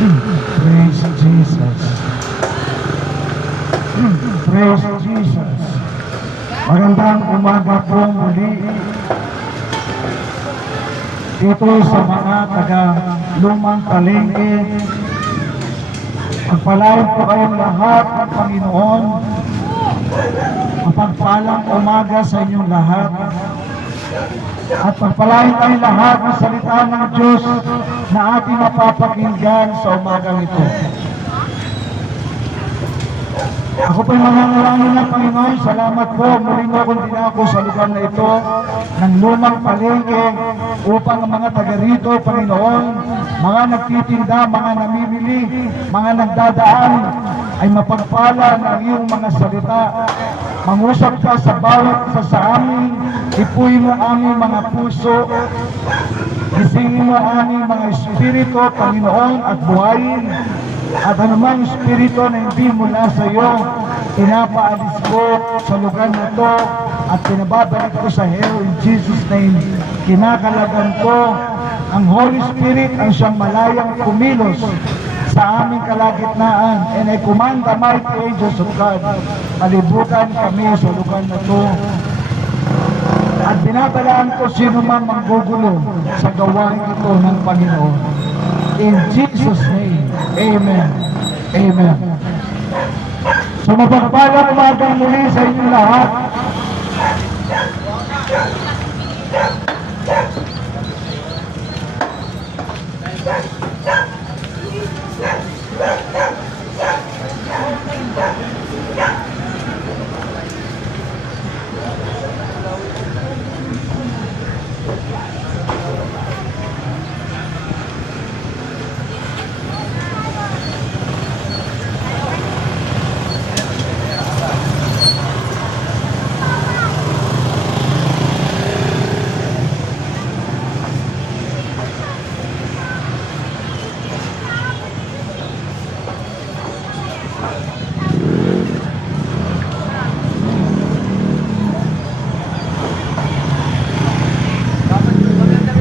Praise Jesus. Praise Jesus. Magandang umaga po muli dito sa mga taga Lumang Palengke. Pagpalain po kayong lahat ng Panginoon. Mapagpalang umaga sa inyong lahat. At pagpalain tayo lahat ng salita ng Diyos na ating mapapakinggan sa umagang ito. Ako po'y mangangalangin ng Panginoon. Salamat po. Muli mo akong dinako sa lugar na ito ng Lumang Palengke upang ang mga taga rito, Panginoon, mga nagtitinda, mga namimili, mga nagdadaan, ay mapagpala ng iyong mga salita. Mangusap ka sa bawat isa sa amin, ipuin mo aming mga puso, gisingin mo aming mga espiritu, Panginoon, at buhayin. At anumang espiritu na hindi mula sa iyo, pinapaalis ko sa lugar na ito at pinababalik ko sa hell in Jesus' name. Kinakalagan ko ang Holy Spirit ang siyang malayang kumilos sa aming kalagitnaan, and I command the mighty angels of God, palibutan kami sa lugar na ito. At binabalaan ko sino man manggugulo sa gawain ito ng Panginoon. In Jesus' name, Amen. Amen. So mapagpalang umagang muli sa inyong lahat.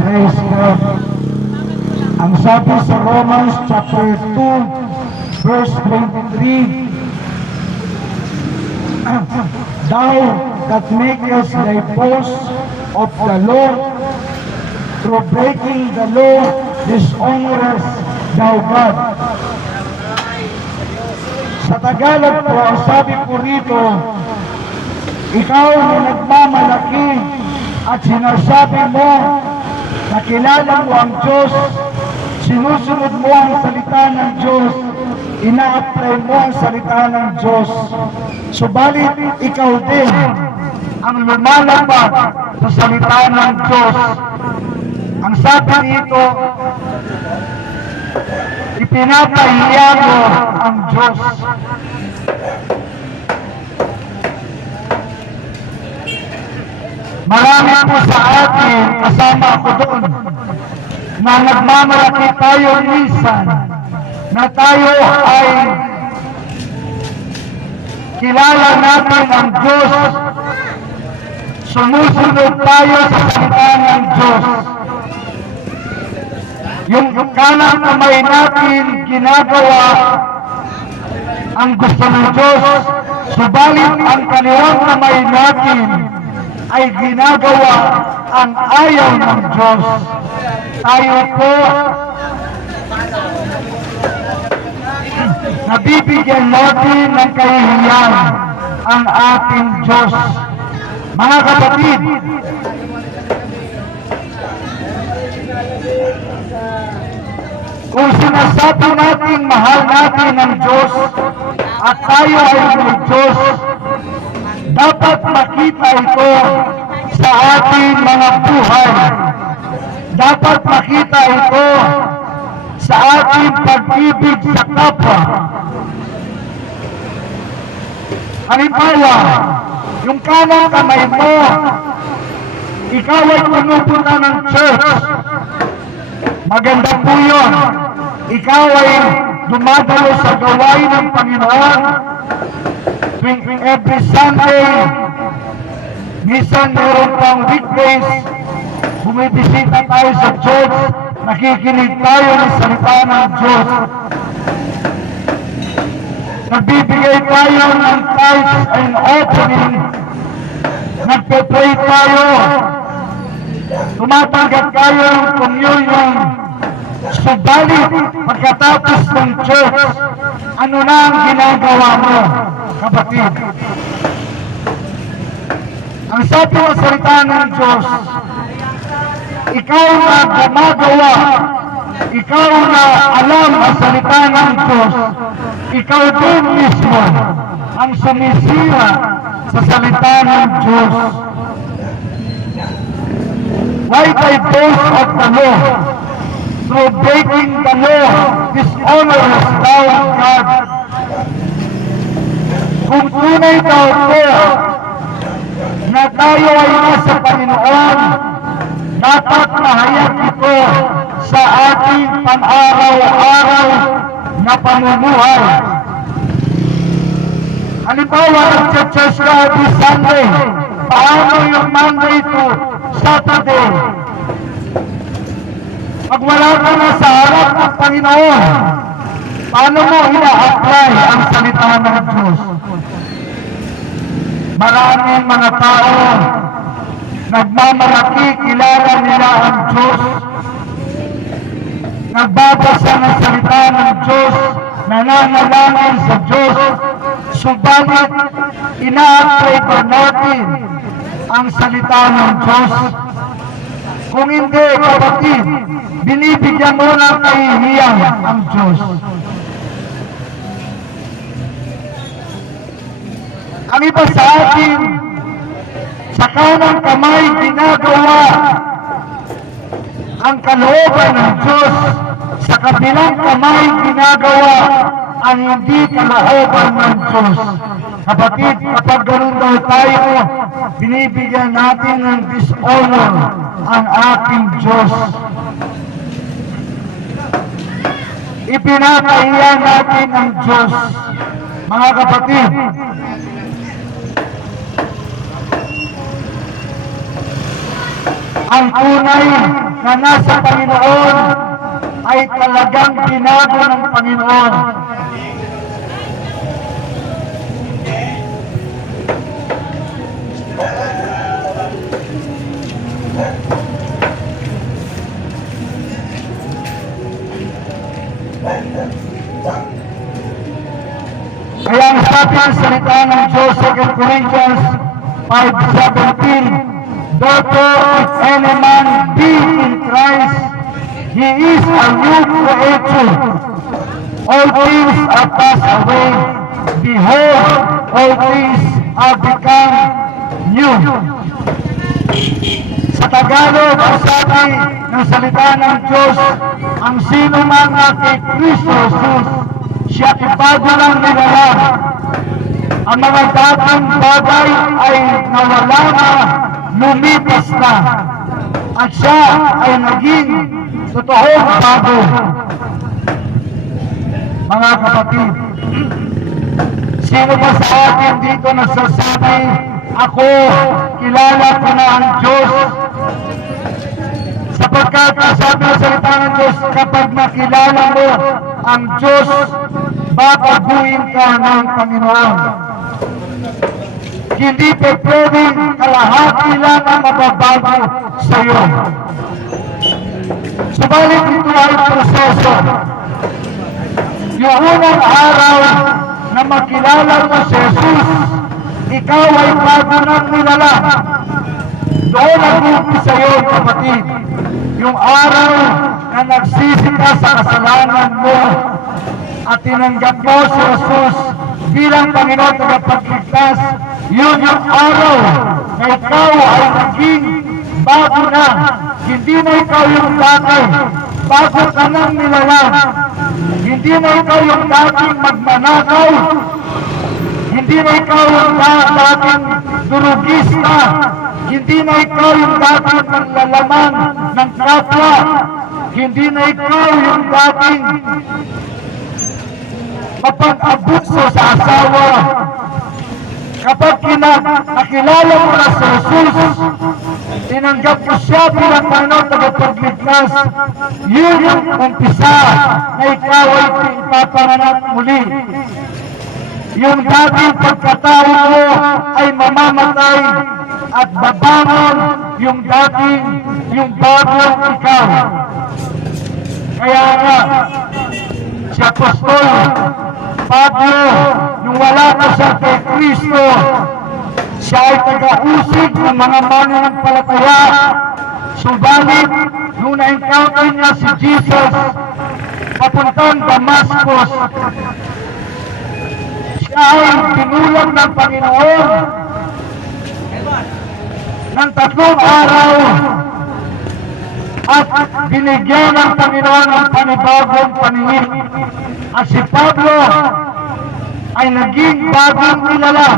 Praise God. Ang sabi sa Romans chapter 2 verse 23, Thou that makest thy boast of the law, through breaking the law, dishonorest thou God. Sa Tagalog po, ang sabi po rito, ikaw na nagmamalaki at sinasabi mo na kilala mo ang Diyos, sinusunod mo ang salita ng Diyos, ina-apply mo ang salita ng Diyos. Subalit ikaw din ang lumalabag sa salita ng Diyos. Ang sabi nito, ipinapahiya mo ang Diyos. Marami po sa atin, kasama ako doon, na nagmamalaki tayo minsan, na tayo ay kilala natin ang Diyos, sumusunod tayo sa salita ng Diyos. Yung kanang kamay natin ginagawa ang gusto ng Diyos, subalit ang kaliwang kamay natin ay ginagawa ang ayaw ng Diyos. Tayo po nabibigyan natin ng kahihiyan ang ating Diyos. Mga kapatid, kung sinasabi natin mahal natin ang Diyos at tayo ay may Diyos, dapat makita ito sa ating mga buhay. Dapat makita ito sa ating pag-ibig sa kapwa. Halimbawa, yung kanang kamay mo, ikaw ay pinupunta ng church. Maganda po yun. Ikaw ay dumadalo sa gawain ng Panginoon. Tuwing every Sunday, minsan meron pang weekdays, bumibisita tayo sa church nakikinig tayo ng salita ng Diyos. Nagbibigay tayo ng tithes and offering. Nagpe-pray tayo. Tumatanggap tayo ng communion. Subalit, pagkatapos ng church, ano na ang ginagawa mo, kapatid? Ang sabi ng salita ng Diyos, ikaw na gumagawa, ikaw na alam ang salita ng Diyos, ikaw din mismo ang sumisira sa salita ng Diyos. Why thy boast of the law? Through breaking the law, dishonors thou God. Kung tunay daw po na tayo ay nasa Panginoon, dapat mahayag ito sa ating pang-araw-araw na pamumuhay. Halimbawa, nag-church ka this Sunday, paano yung Monday to Saturday? Pag wala ka na sa harap ng Panginoon, paano mo ina-apply ang salita ng Diyos? Maraming mga tao nagmamalaki, kilala nila ang Diyos, nagbabasa ng salita ng Diyos, nananalangin sa Diyos, subalit ina-apply ba natin ang salita ng Diyos? Kung hindi, kapatid, binibigyan mo ng kahihiyan ang Diyos. Ang iba sa atin, sa kanang kamay ginagawa ang kalooban ng Diyos, sa kabilang kamay ginagawa ang hindi kalooban ng Diyos. Kapatid, kapag ganun daw tayo, binibigyan natin ng dishonor ang ating Diyos. Ipinakahiya natin ang Diyos. Mga kapatid, ang tunay na nasa Panginoon ay talagang binago ng Panginoon. Kaya ang sabi ng salita ng Diyos, 2 Corinthians 5:17, therefore, if any man be in Christ, he is a new creature. All things are passed away. Behold, all things are become new. Sa Tagalog, ang sabi ng salita ng Diyos, ang sino man na kay Kristo Jesus, siya ibago ng nilalang. Ang mga dating bagay ay nawala na, lumipas na, at siya ay naging totoong bago. Mga kapatid, sino ba sa atin dito nagsasabi, ako, kilala ko na ang Diyos? Sapagkat sabi ng salita ng Diyos, kapag nakilala mo ang Diyos, babaguhin ka ng Panginoon. Hindi pa pwedeng kalahati lang ang mababago sa iyo. Subalit ito ay proseso. Yung unang araw na makilala mo si Jesus, ikaw ay bago ng nilalang. Doon nag-umpisa sa iyo, kapatid. Yung araw na nagsisi ka sa kasalanan mo at tinanggap mo si Jesus bilang Panginoon tagapagligtas, yun yung araw na ikaw ay naging bago na. Hindi na ikaw yung dati, bago ka nang nilalang. Hindi na ikaw yung dating magmanakaw, hindi na ikaw yung dating durugista, hindi na ikaw yung dating naglalaman ng kapwa, hindi na ikaw yung dating mapag-abuso sa asawa. Kapag nakilala mo na si Jesus, tinanggap ko siya bilang Panginoon tagapagligtas. Yun yung umpisa na ikaw ay ipapanganak muli. Yung dating pagkatao mo ay mamamatay at babangon yung bagong ikaw. Kaya nga, si Apostol Pablo, nung wala pa siya kay Kristo, siya ay taga-usig ng mga mananampalataya. Subalit, nung na-encounter niya si Jesus, papuntang Damascus, siya ay tinulang ng Panginoon ng 3 araw at binigyan ng Panginoon ng panibagong paningin. At si Pablo ay naging bagong nilalang.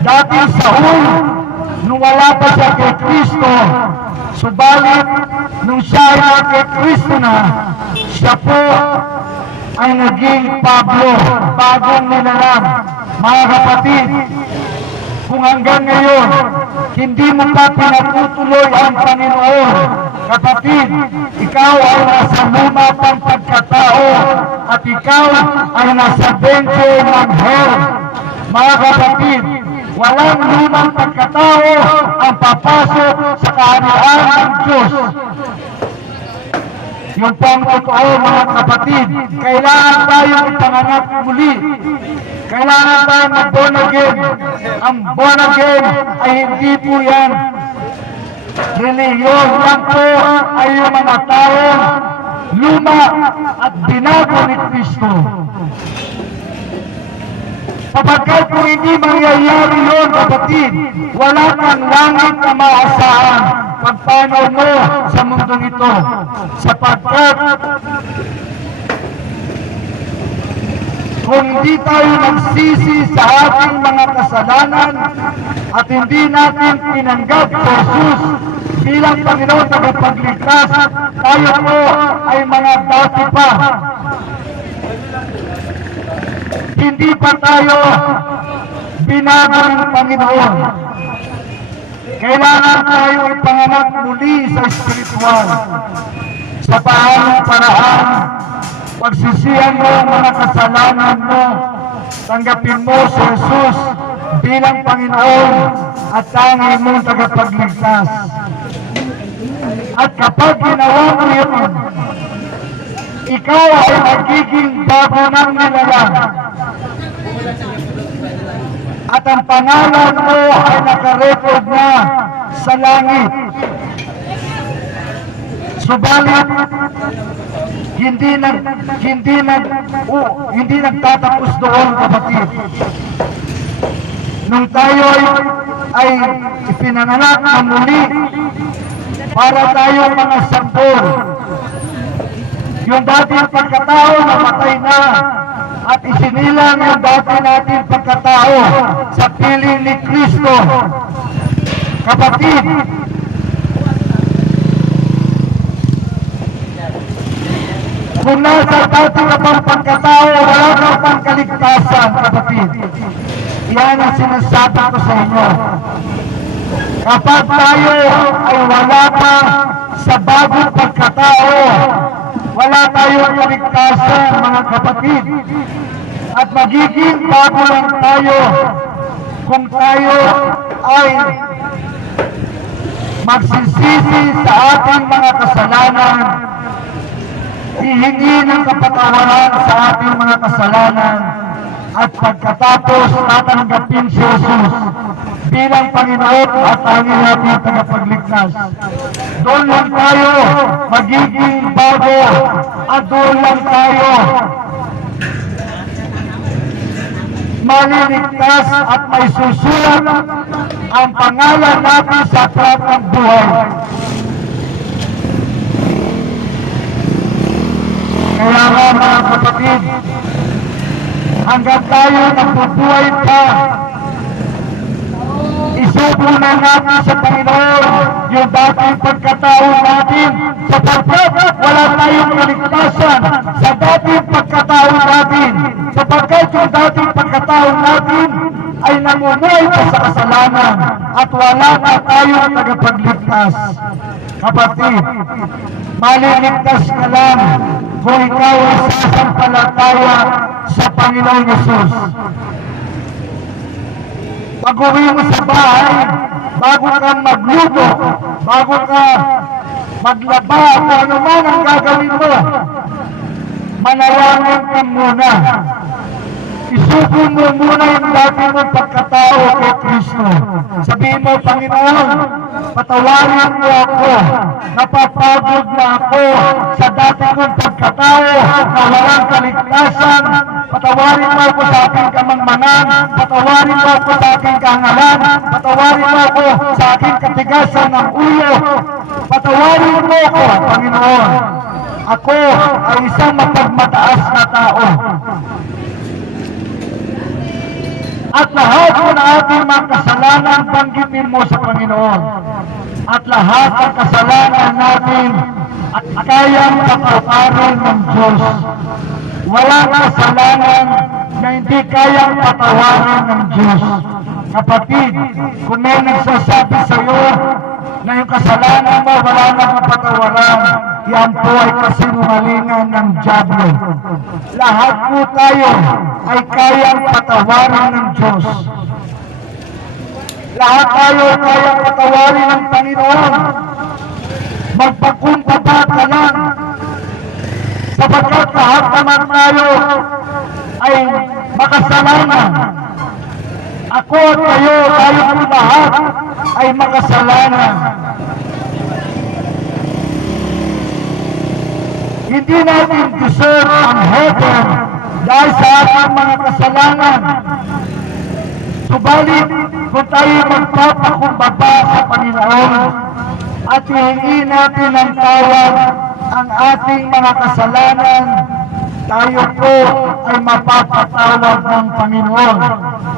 Dati Saul, nung wala pa siya kay Kristo, subalit nung siya ay kay Kristo na, siya po ay naging Pablo, bagong nilalang. Mga kapatid, kung hanggang ngayon, hindi mo pa pinatutuloy ang Panginoon, kapatid, ikaw ay nasa luma pang pagkatao at ikaw ay nasa benche ng hell. Mga kapatid, walang lumang pagkatao ang papasok sa kaharian ng Diyos. Yung pang totoo, mga kapatid, kailangan tayong ipanganak muli. Kailangan tayong mag-born again. Ang born again ay hindi po yan reliyon. Yan po ay yung mga taong luma at binago ni Kristo. Kapagkat kung hindi mangyayari yun, kapatid, wala kang langit na maasahan pagpanaw mo sa mundong ito. Sapagkat kung hindi tayo nagsisi sa ating mga kasalanan at hindi natin tinanggap si Jesus bilang Panginoon tagapagligtas, tayo po ay mga dati pa. Hindi pa tayo binago ng Panginoon. Kailangan tayo ipanganak muli sa espiritual. Sa paanong paraan, pagsisihan mo ang mga kasalanan mo, tanggapin mo si Jesus bilang Panginoon at tangi mong tagapagligtas. At kapag ginawa mo yun, ikaw ay magiging bago ng nilalang. At ang pangalan mo ay nakarecord na sa langit. Subalit, hindi nagtatapos doon, kapatid. Nung tayo ay ipinanganak na muli para tayo mga sanggol, yung dating pagkatao namatay na at isinilang yung dati nating pagkatao sa piling ni Kristo. Kapatid, kung nasa dati ka pang pagkatao, wala ka pang kaligtasan, kapatid. Yan ang sinasabi ko sa inyo. Kapag tayo ay wala pa sa bagong pagkatao, wala tayong kaligtasan, mga kapatid. At magiging bago lang tayo kung tayo ay magsisisi sa ating mga kasalanan, hihingi ng kapatawaran sa ating mga kasalanan, at pagkatapos tatanggapin si Jesus bilang Panginoon at tanging nating tagapagligtas. Doon lang tayo magiging bago at doon lang tayo maliligtas at may susulat ang pangalan natin sa aklat ng buhay. Kaya nga, mga kapatid, hanggang tayo nabubuhay pa, isubo na natin sa Panginoon yung dating pagkatao natin, sapagkat wala tayong kaligtasan sa dating pagkatao natin, sapagkat yung dating pagkatao natin ay namumuhay pa sa kasalanan at wala na tayong tagapagligtas. Kapatid, maliligtas ka lang kung ikaw ay sasampalataya sa Panginoon Yesus. Pag-uwi mo sa bahay, bago ka magluto, bago ka maglaba, kung ano man ang gagawin mo, manalangin ka muna. Isuko mo muna yung dati mong pagkatao kay Kristo. Sabihin mo, Panginoon, patawarin mo ako. Napapagod na ako sa dati kong pagkatao na walang kaligtasan. Patawarin mo ako sa aking kamangmangan. Patawarin mo ako sa aking kahangalan. Patawarin mo ako sa aking katigasan ng ulo. Patawarin mo ako, Panginoon. Ako ay isang mapagmataas na tao. At lahat ng ating mga kasalanan, banggitin mo sa Panginoon. At lahat ng kasalanan natin at kayang patawarin ng Diyos. Walang kasalanan na hindi kayang patawarin ng Diyos. Kapatid, kung may nagsasabi sa iyo na yung kasalanan mo wala nang kapatawaran, yan po ay kasinungalingan ng dyablo. Lahat po tayo ay kayang patawarin ng Diyos. Lahat tayo kayang patawarin ng Panginoon. Magpakumbaba ka lang. Sapagkat lahat naman tayo ay makasalanan. Ako at kayo, tayo po lahat ay makasalanan. Hindi natin deserve ang heaven dahil sa ating mga kasalanan. Subalit, kung tayo magpapakumbaba sa Panginoon at hihingi natin ng tawad ang ating mga kasalanan, tayo po ay mapapatawad ng Panginoon.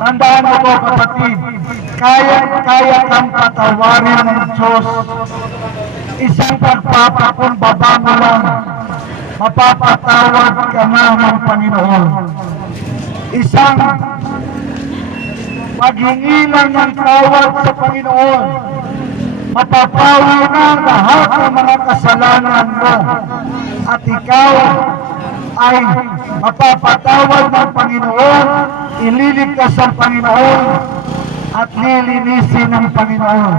Tandaan mo po, kapatid, kaya kang patawarin ng Diyos. Isang pagpapakumbaba mo lang, mapapatawad ka na ng Panginoon. Isang paghingi lang ng tawad sa Panginoon, mapapawi na lahat ng mga kasalanan mo. At ikaw ay mapapatawad ng Panginoon, ililigtas ang Panginoon, at lilinisin ng Panginoon.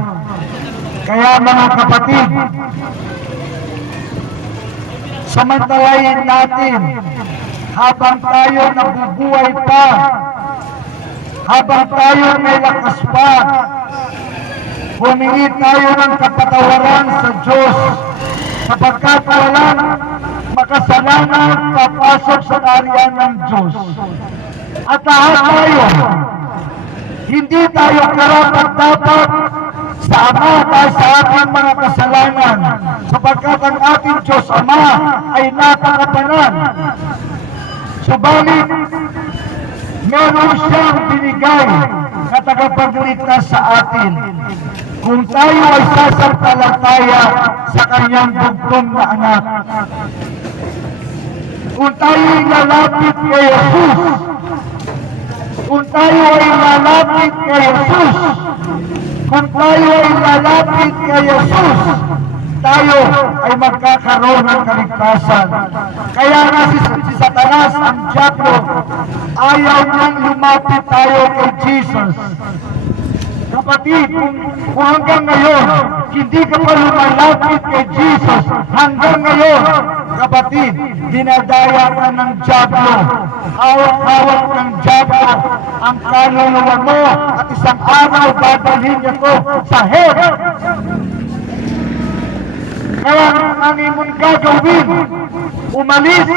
Kaya mga kapatid, samantalayin natin habang tayo nabubuhay pa, habang tayo may lakas pa, humingi tayo ng kapatawaran sa Diyos, sapagkat walang makasalanan papasok sa kaharian ng Diyos. At lahat tayo, hindi tayo karapat-dapat sa Ama dahil sa ating mga kasalanan, sapagkat ang ating Diyos Ama ay napakabanal. Subalit, meron siyang binigay na tagapagligtas sa atin. Kung tayo ay sasampalataya sa kanyang bugtong na anak, kung tayo ay lalapit kay Jesus, kung tayo ay lalapit kay Jesus, kung tayo ay lalapit kay Jesus, tayo ay magkakaroon ng kaligtasan. Kaya nga si Satanas, ang dyablo, ayaw nang lumapit tayo kay Jesus. Kapatid, kung hanggang ngayon, hindi ka pa lumalapit kay Jesus, hanggang ngayon, kapatid, dinadaya ka ng dyablo. Hawak-hawak ng dyablo ang kaluluwa mo at isang araw dadalhin niya to sa hell. Kaya ang imong gagawin, umalis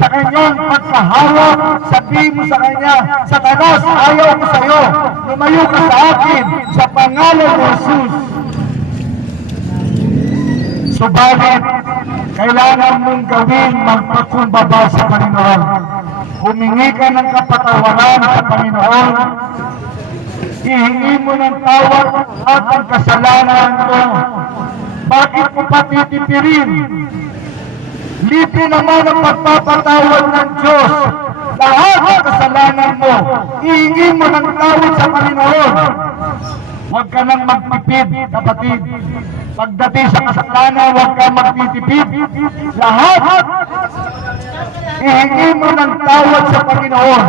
sa kanyang pagkahawak, sabihin mo sa kanya, Satanas, ayaw ko sa iyo, lumayo ka sa akin, sa pangalan ni Jesus. Subalit, kailangan mong gawin magpakumbaba sa Panginoon. Humingi ka ng kapatawaran sa Panginoon, hihingi mo ng tawad at ang kasalanan mo. Bakit mo patitipirin? Libre naman ang pagpapatawad ng Diyos. Lahat ng kasalanan mo, hihingi mo ng tawad sa Panginoon. Huwag ka nang magtipid, kapatid. Pagdating sa kasalanan, huwag ka magtitipid. Lahat, ihingi mo ng tawad sa Panginoon.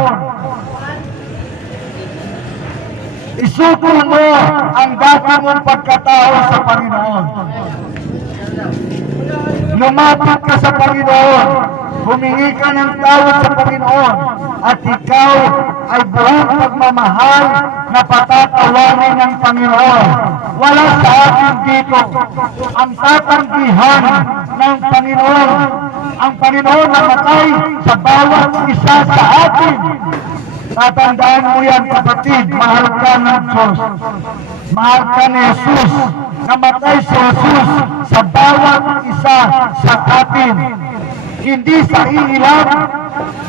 Isuko mo ang dati mong pagkatao sa Panginoon. Lumapit ka sa Panginoon. Humingi ka ng tawad sa Panginoon. At ikaw ay buong pagmamahal na patatawarin ng Panginoon. Wala sa atin dito ang tatanggihan ng Panginoon. Ang Panginoon namatay sa bawat isa sa atin. Tatandaan mo yan, kapatid, mahal ka ng Diyos. Mahal ka ni Jesus. Namatay si Jesus sa bawat isa sa atin. Hindi sa ilan.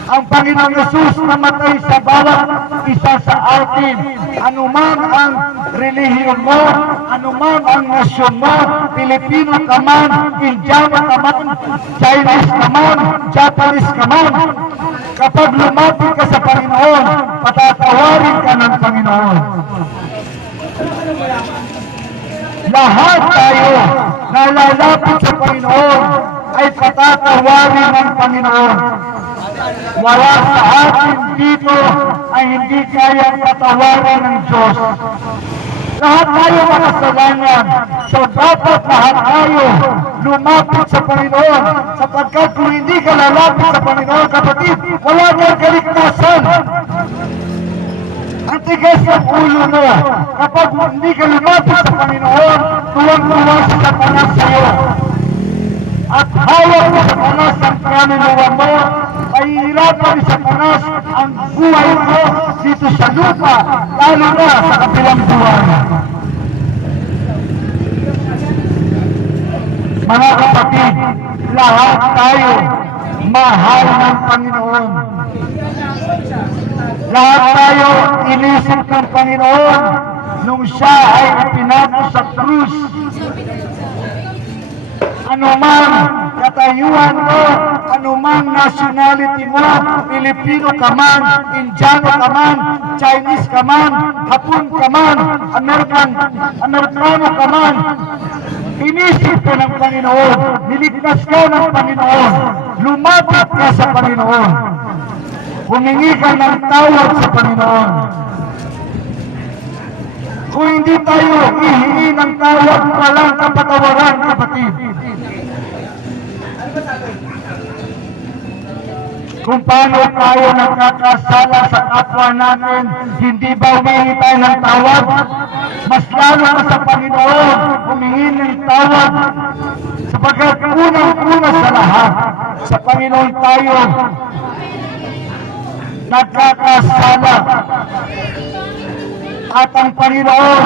Ang Panginoong Jesus namatay sa bawat isa sa atin. Anuman ang relihiyon mo, anuman ang nasyon mo, Pilipino ka man, Indiano ka man, Chinese ka man, Japanese ka man, kapag lumapit ka sa Panginoon, patatawarin ka ng Panginoon. Lahat tayo na lalapit sa Panginoon ay patatawarin ng Panginoon. Wala sa atin dito ay hindi kaya patawarin ng Diyos. Lahat tayo makasalanan. So dapat lahat tayo lumapit sa Panginoon. Sapagkat kung hindi ka lalapit sa Panginoon, kapatid, wala nang kaligtasan. Ang tigas ng ulo mo. Kapag hindi ka lumapit sa Panginoon, tuwang-tuwa si Satanas sa iyo. At hawak ni Satanas ang kaluluwa mo, mahihirapan ni Satanas ang buhay mo dito sa lupa, lalo na sa kabilang buwan. Mga kapatid, lahat tayo mahal ng Panginoon. Lahat tayo inisip ng Panginoon nung siya ay ipinato sa krus. Anumang katayuan mo, anumang nationality mo, Pilipino ka man, Indiano ka man, Chinese ka man, Hapon ka man, Amerikano ka man, inisip ka ng Panginoon, niligtas ka ng Panginoon, lumapit ka sa Panginoon, humingi ka ng tawad sa Panginoon. Kung hindi tayo hihingi ng tawad, walang kapatawaran, kapatid. Kung paano tayo nagkakasala sa kapwa natin, hindi ba humingi tayo ng tawad? Mas lalo na sa Panginoon, humingi ng tawad. Sapagkat unang-una sa lahat, sa Panginoon tayo nagkakasala. At ang Panginoon,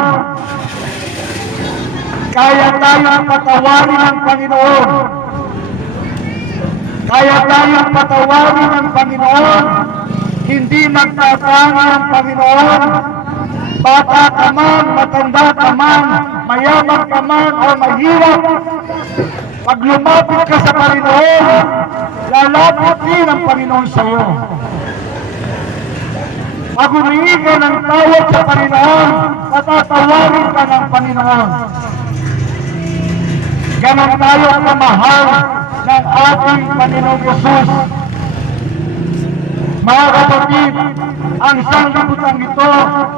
kaya tayong patawarin ng Panginoon. Kaya tayong patawarin ng Panginoon. Hindi magtatanga ang Panginoon. Bata ka man, matanda ka man, mayaman ka man o mahirap. Pag lumapit ka sa Panginoon, lalapit din ang Panginoon sa iyo. Pag humingi ka ng tawad sa Panginoon, patatawarin ka ng Panginoon. Ganon tayo kamahal ng ating Panginoong Jesus. Mga kapatid, ang sanlibutan ito,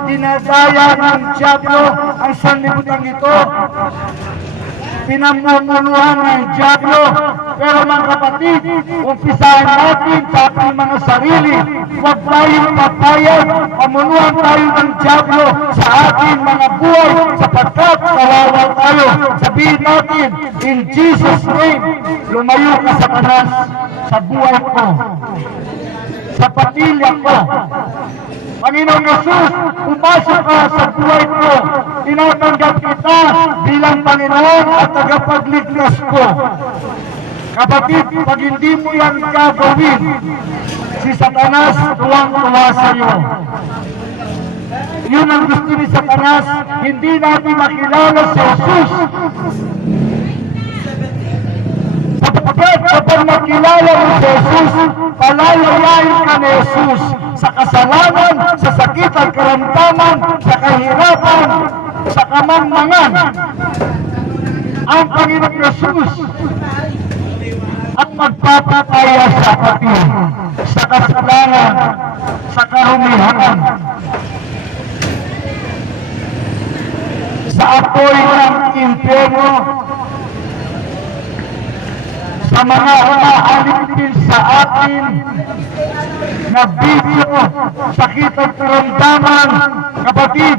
dinadaya ng Diablo, ang sanlibutan ito, pinamumunuhan ng Diablo. Pero mga kapatid, umpisahan natin sa ating mga sarili. Huwag tayong papayag, pamunuhan tayo ng Diablo sa ating mga buhay, sapagkat kawawa tayo. Sabihin natin, in Jesus' name, lumayo ka sa Satanas sa buhay ko, sa pamilya ko. Panginoong Jesus, pumasok ka sa buhay ko. Tinatanggap kita bilang Panginoon at tagapagligtas ko. Kapatid, pag hindi mo yan gagawin, si Satanas tuwang-tuwa sa iyo. Yun ang gusto ni Satanas, hindi natin makilala si Jesus. Sapagkat kapag makilala mo si Jesus, palalayain ka ni Jesus sa kasalanan, sa sakit at karamdaman, sa kahirapan, sa kamangmangan ang Panginoong Jesus at magpapataya sa atin sa kasalanan, sa karumihan, sa apoy ng impyerno, sa mga umaalipin sa atin na bisyo, sakit at karamdaman. Kapatid,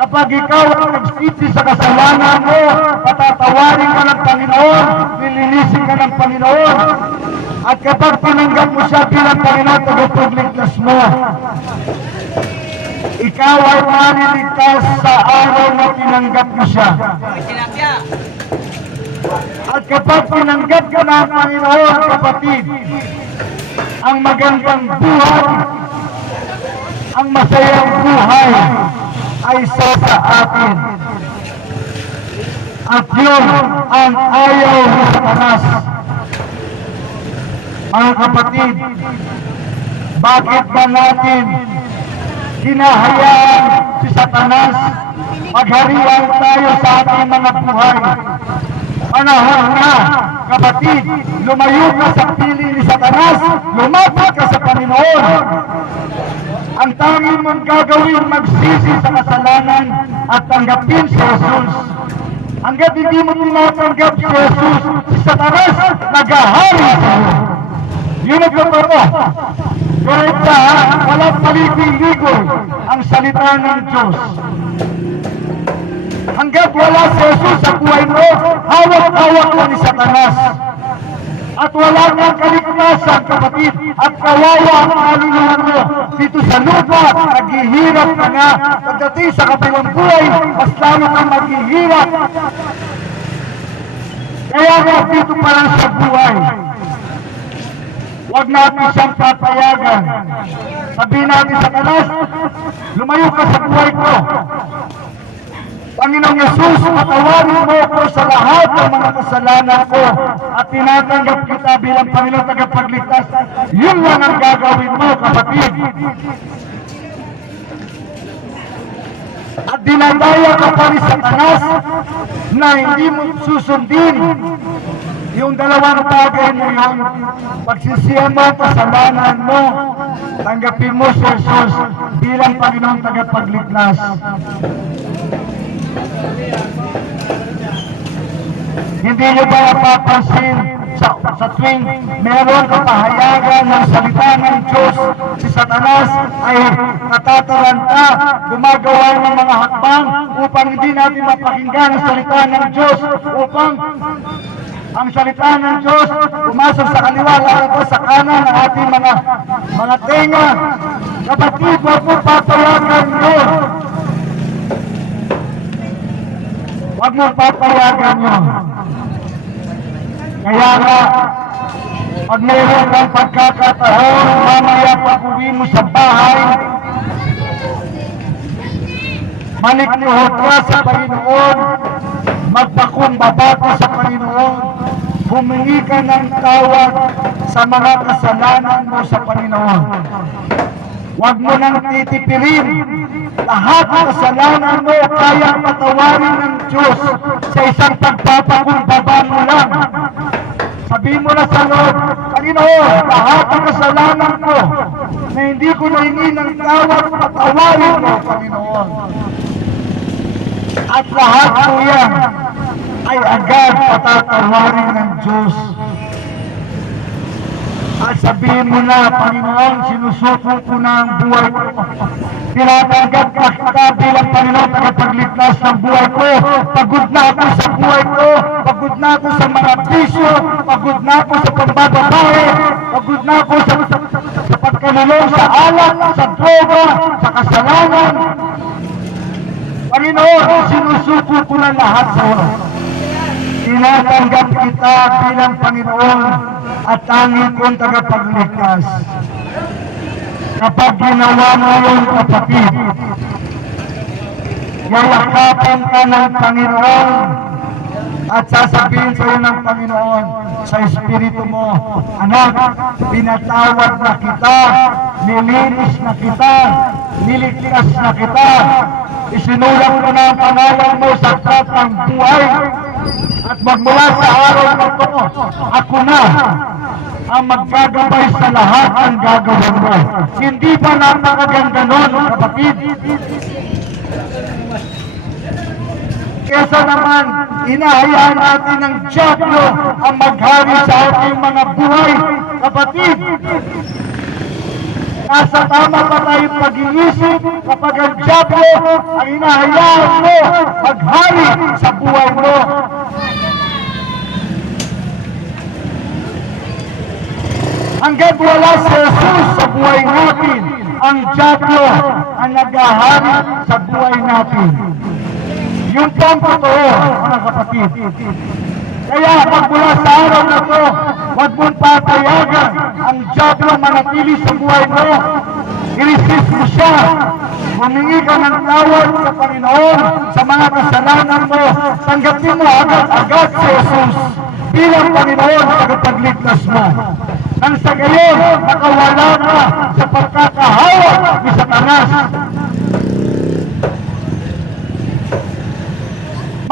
kapag ikaw ang nagsisi sa kasalanan mo, patatawarin ka ng Panginoon, nilinisin ka ng Panginoon, at kapag tinanggap mo siya bilang Panginoon, tagapagligtas mo, ikaw ay maniligtas sa araw na tinanggap mo siya. At kapag tinanggap ka ng Panginoon, kapatid, ang magandang buhay, ang masayang buhay ay sa atin. At yun ang ayaw ni Satanas. Mga kapatid, bakit ba natin hinahayaan si Satanas magharian tayo sa ating mga buhay? Panahon na, kapatid, lumayo ka sa pili ni Satanas, lumapit ka sa Panginoon. Ang tanging mong gagawin, magsisi sa kasalanan at tanggapin si Jesus. Hanggat hindi mo tinatanggap si Jesus, si Satanas naghahari sa iyo. Yun ang totoo. Kahit na walang paligoy-ligoy ang salita ng Diyos. Hanggat wala si Jesus sa buhay mo, hawak-hawak ka ni Satanas. At wala kang kaligtasan, kapatid, at kawawa ang kaluluwa mo dito sa lupa, naghihirap ka na. Pagdating sa kabilang buhay, mas lalo kang maghihirap. Kaya nga dito pa lang sa buhay, huwag natin siyang papayagan. Sabihin natin sa Satanas, lumayo ka sa buhay ko. Panginoong Jesus, patawarin mo ko sa lahat ng mga kasalanan ko at tinatanggap kita bilang Panginoong tagapagligtas. Yun lang ang gagawin mo, kapatid. At dinadaya ka pa ni Satanas na hindi mo susundin yung dalawang bagay mo yun. Pagsisiyan mo ang kasalanan mo, tanggapin mo si Jesus bilang Panginoong tagapagligtas. Hindi nyo ba napapansin sa tuwing meron kapahayagan ng salita ng Diyos, si Satanas ay natataranta, gumagawa ng mga hakbang upang hindi natin mapakinggan ang salita ng Diyos, upang ang salita ng Diyos pumasok sa kaliwa, lalo sa kanan ng ating mga tenga. Kapatid, huwag mo papayagan yun. Huwag mo papayagan yun. Kaya nga, pag mayroon kang pagkakataon, mamaya pag-uwi mo sa bahay, maniknuhod ka sa Panginoon, magpakumbaba ka sa Panginoon, humingi ka ng tawad sa mga kasalanan mo sa Panginoon. Huwag mo nang titipirin. Lahat ng kasalanan mo kayang patawarin ng Diyos sa isang pagpapakumbaba mo lang. Sabihin mo na sa Lord, Panginoon, lahat ng kasalanan ko na hindi ko nahingi ng tawad, patawarin mo, Panginoon. At lahat po yan ay agad patatawarin ng Diyos. At sabihin mo na, Panginoon, sinusuko ko na ang buhay ko. Tinatanggap ka kita bilang Panginoon tagapagligtas ng buhay ko. Pagod na ako sa buhay ko. Pagod na ako sa mga bisyo. Pagod na ako sa pambababae. Pagod na ako sa pagkalulong sa alak, sa droga, sa kasalanan. Panginoon, sinusuko ko na lahat sa iyo. Tinatanggap kita bilang Panginoon at tanging kong tagapagligtas. Kapag ginawa mo yun, kapatid, yayakapan ka ng Panginoon at sasabihin sa iyo ng Panginoon sa Espiritu mo, anak, pinatawad na kita, nilinis na kita, niligtas na kita. Isinulat ko na ang pangalan mo sa aklat ng buhay. At magmula sa araw na ito, ako na ang maggagabay sa lahat ng gagawin mo. Hindi ba napakaganda nun, kapatid? Kesa naman, inahayaan natin ng Diablo ang maghari sa ating mga buhay, kapatid. Nasa tama pa tayong pag-iisip kapag ang Diablo ang inahayaan mo maghari sa buhay mo. Hanggang wala si Jesus sa buhay natin, ang Diablo ang naghahari sa buhay natin. Yung po ang totoo, mga kapatid. Kaya pagmula sa araw na ito, huwag mong papayagan ang Diablo manatili sa buhay mo. I-resist mo siya. Humingi ka ng tawad sa Panginoon sa mga kasalanan mo. Tanggapin mo agad si Jesus bilang Panginoon na tagapagligtas mo. Nang sa gayon, nakawala ka sa pagkakahawak ni Satanas.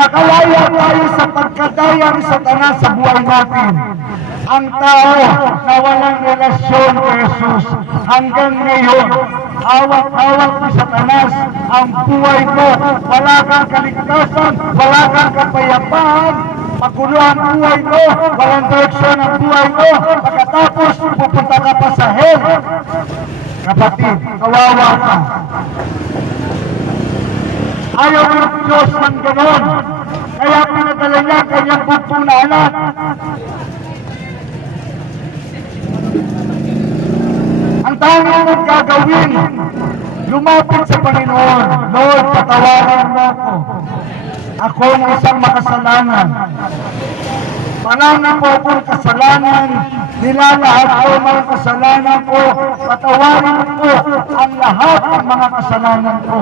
Makalaya tayo sa pagkadaya ni Satanas sa buhay natin. Ang tao na walang relasyon kay Jesus hanggang ngayon, hawak-hawak ni Satanas ang buhay mo. Wala kang kaligtasan, wala kang kapayapaan, magulo ang buhay mo, walang direksyon ang buhay mo, pagkatapos pupunta ka pa sa hell. Kapatid, kawawa ka. Ayaw ng Diyos ng ganon. Kaya pinadala niya kanyang buntong na anak. Ang tanging mong gagawin, lumapit sa Panginoon. Lord, patawarin mo ako. Ako ang isang makasalanan. Marami po akong kasalanan. Nilalahat ko mga kasalanan ko. Patawarin ko ang lahat ng mga kasalanan ko.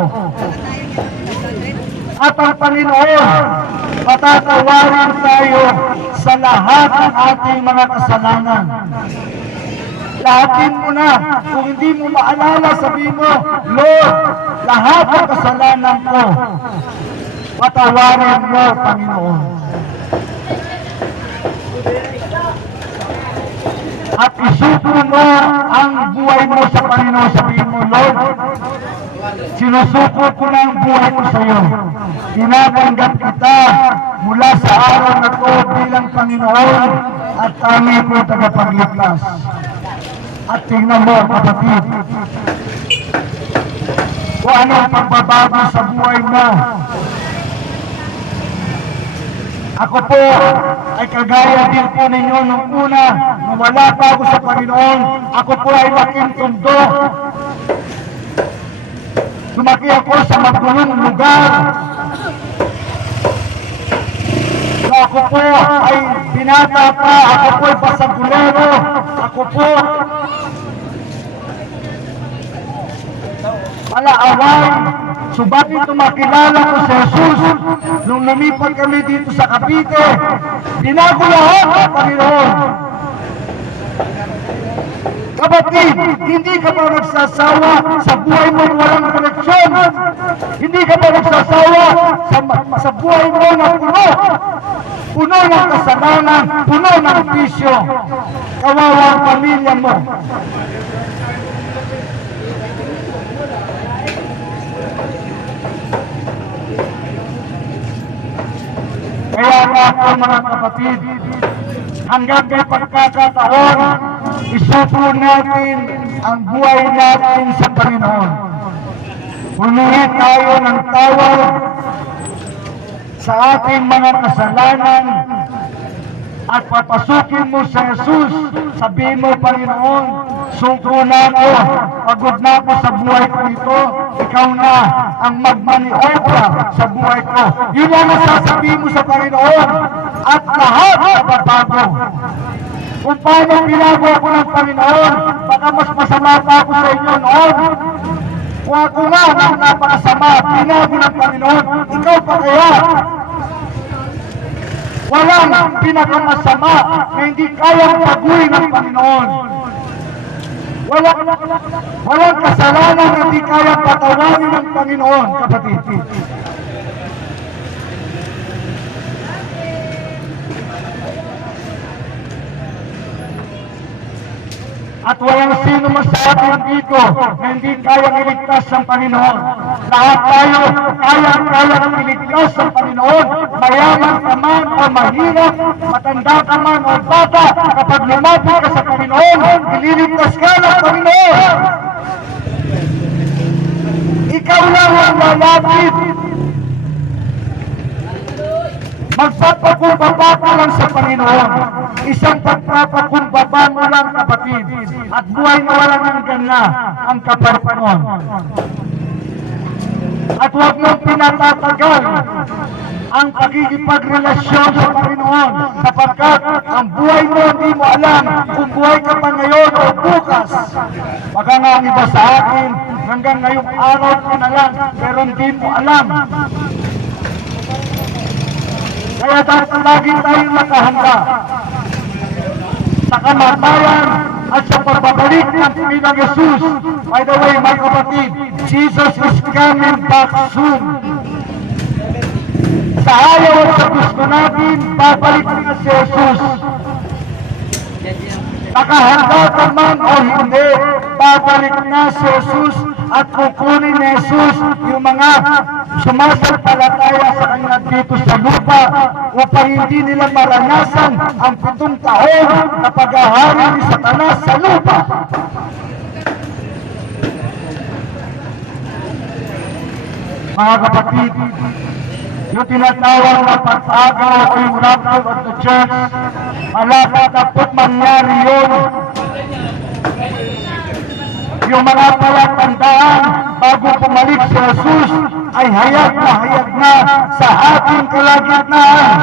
At ang Panginoon, patatawarin tayo sa lahat ng ating mga kasalanan. Lahatin mo na. Kung hindi mo maalala, sabihin mo, Lord, lahat ng kasalanan ko, patawarin mo, Panginoon. At isuko mo ang buhay mo sa Panginoon. Sabihin mo, Lord, sinusuko ko na ang buhay ko sa iyo. Tinatanggap kita mula sa araw na ito bilang Panginoon at tangi ko tagapagligtas. At tingnan mo, kapatid, kung ano ang pagbabago sa buhay mo. Ako po ay kagaya din po ninyo nung una, nung wala pa ako sa Panginoon, ako po ay laking tundo. Lumaki ako sa magulong lugar. So ako po ay binata pa, ako po ay basagulero, ako po malaaway. Subalit tumakilala ko sa Jesus nung lumipat kami dito sa Cavite. Binago lahat ng Panginoon. Kapatid, hindi ka ba nagsasawa sa buhay mo walang koneksyon? Hindi ka ba nagsasawa sa buhay mo na puno ng kasalanan, puno ng bisyo? Kawawa ang pamilya mo. Kaya nga po mga kapatid, hanggang kay pagkakataon, isupo natin ang buhay natin sa Panginoon. Humingi tayo ng tawad sa ating mga kasalanan at papasukin mo sa Jesus. Sabihin mo, Panginoon, sungko na ako, pagod na ako sa buhay ko ito, ikaw na ang magmaniobra sa buhay ko. Yun ang sasabihin mo sa Panginoon at lahat nababago. Kung paano binago ako ng Panginoon, baka mas masama pa ako sa inyo noon. Kung ako nga ang napakasama, binago ng Panginoon, ikaw pa kaya? Walang pinakamasama na hindi kayang baguhin ng Panginoon. Walang kasalanan na di kaya patawarin ng Panginoon, kapatid. At walang sino man sa atin dito na hindi kayang iligtas ng Panginoon. Lahat tayo kayang iligtas ng Panginoon. Mayaman ka man o mahirap, matanda ka man o bata, kapag lumapit ka sa Panginoon, ililigtas ka ng Panginoon. Ikaw lang ang lalapit. Magpapakumbaba ka lang sa Panginoon. Isang pagpapakumbaba mo lang, kapatid. At buhay na walang hanggan na ang kapanapan. At huwag mong pinatatagal ang pagkikipagrelasyon sa Panginoon, sapagkat ang buhay mo hindi mo alam kung buhay ka pa ngayon o bukas. Baka nga ang iba sa akin, hanggang ngayong araw ko na lang, pero hindi mo alam. Kaya dapat lagi tayong nakahanda sa kamatayan at sa pagbabalik ng Panginoong Jesus. By the way, mga kapatid, Jesus is coming back soon. Sa ayaw at sa gusto natin, babalik na si Jesus. Nakahanda ka man o hindi, babalik na si Jesus at kukunin ni Jesus yung mga sumasampalataya sa kanya dito sa lupa upang hindi nila maranasan ang 7 taon na paghahari ni Satanas sa lupa. Mga kapatid, yung tinatawag na pag-agaw o yung rapture of the church, malapit na po't mangyari yun. Yung mga palatandaan bago pumalik si Jesus ay hayag na sa ating kalagitnaan.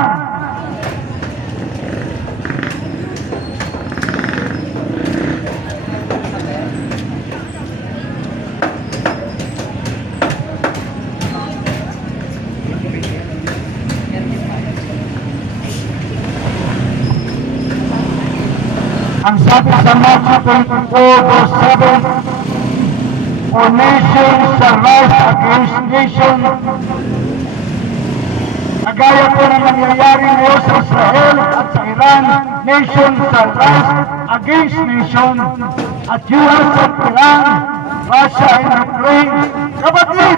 Ang sabi sa Matthew 24:7, for nation shall rise against nation. Kagaya po na nangyayari ngayon sa Israel at sa Iran, nation shall rise against nation. At US at Iran, Russia and Ukraine. Kapatid,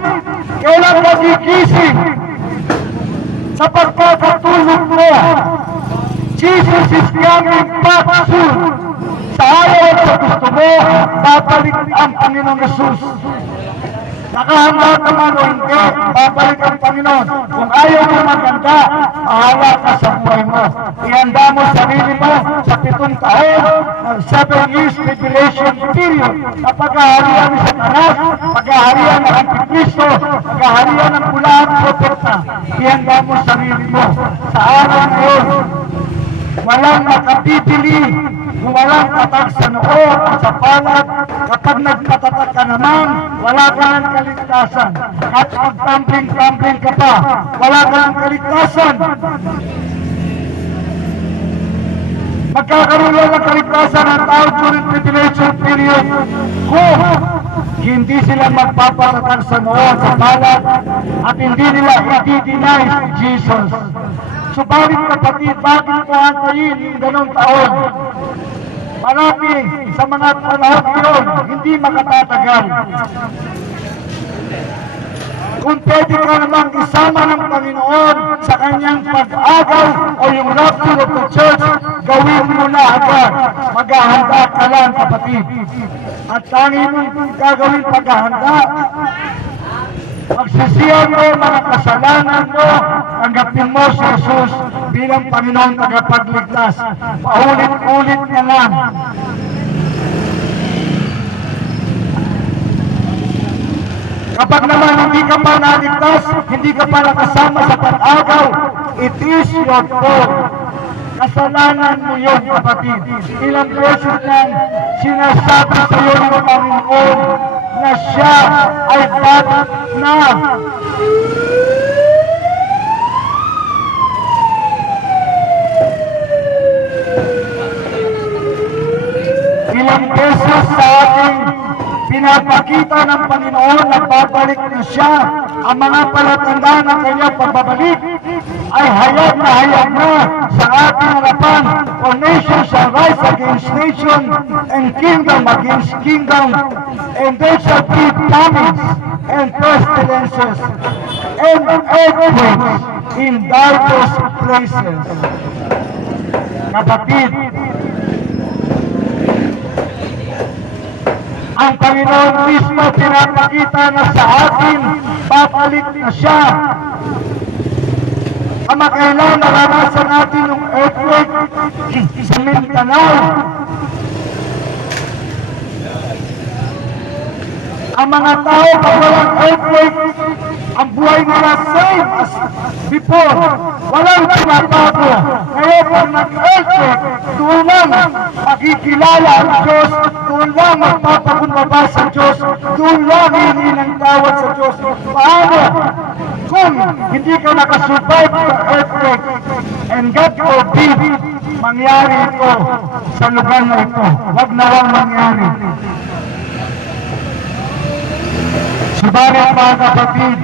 kailan ka gigising? Sa pagkakatulog mo, Jesus is coming back soon. Sa ayaw at sa gusto mo, babalik ang Panginoong Jesus. Nakahanda ka man o hindi, babalik ang Panginoon. Kung ayaw mo maganda, mahala ka sa buhay mo. Ihanda mo sarili mo sa 7 taon ng 7 years tribulation period. Sa paghaharian ni Satanas, paghaharian ng Antikristo, paghaharian ng pulaan propeta. Ihanda mo sarili mo sa araw ngayon. Walang makapipili, walang katag sa noo at sa palad. Kapag nagpatatag ka naman, wala ka ng kaligtasan. At mag-tumbling ka pa, wala ka ng kaligtasan. Magkakaroon lang ng kaligtasan ng tao during tribulation period kung hindi sila magpapatatag sa noo at sa palad at hindi nila i-deny si Jesus. Subalit kapatid, bakit ko antayin yung ganong taon? Marami sa mga panahon yun, hindi makatatagal. Kung pwede ka namang isama ng Panginoon sa kanyang pag-agaw o yung rapture of the church, gawin mo na agad. Maghahanda ka lang, kapatid. At tanging mong gagawin paghahanda, pagsisiyan mo mga kasalanan mo, tanggapin mo si Jesus bilang Panginoon tagapagligtas. Paulit-ulit na lang. Kapag naman hindi ka pa naligtas, hindi ka pa nakasama sa pag-agaw, it is your fault. Kasalanan mo yun, kapatid. Ilang beses nang sinasabi sa iyo ng Panginoon na siya ay batak na. Ilang beses sa atin pinapakita ng Panginoon na babalik na siya. Ang mga palatandaan ng kanyang pagbabalik ay hayag na sa ating harapan. For nation shall rise against nation and kingdom against kingdom, and there shall be famines and pestilences and earthquakes in diverse places. Kapatid, ang Panginoon mismo pinapakita na sa atin, babalik na siya. Kamakailan naranasan natin yung earthquake sa Mindanao. Ang mga tao pag walang earthquake, ang buhay nila same as before. Walang pinabago. Ngayon pag nag-earthquake, doon lang makikilala ang Diyos, doon lang magpapakumbaba sa Diyos, doon lang hihingi ng tawad sa Diyos. Paano? Kung hindi ka nakasurvive sa earthquake, and God forbid, mangyari ito sa lugar na ito. Wag na lang mangyari. Subalit mga kapatid,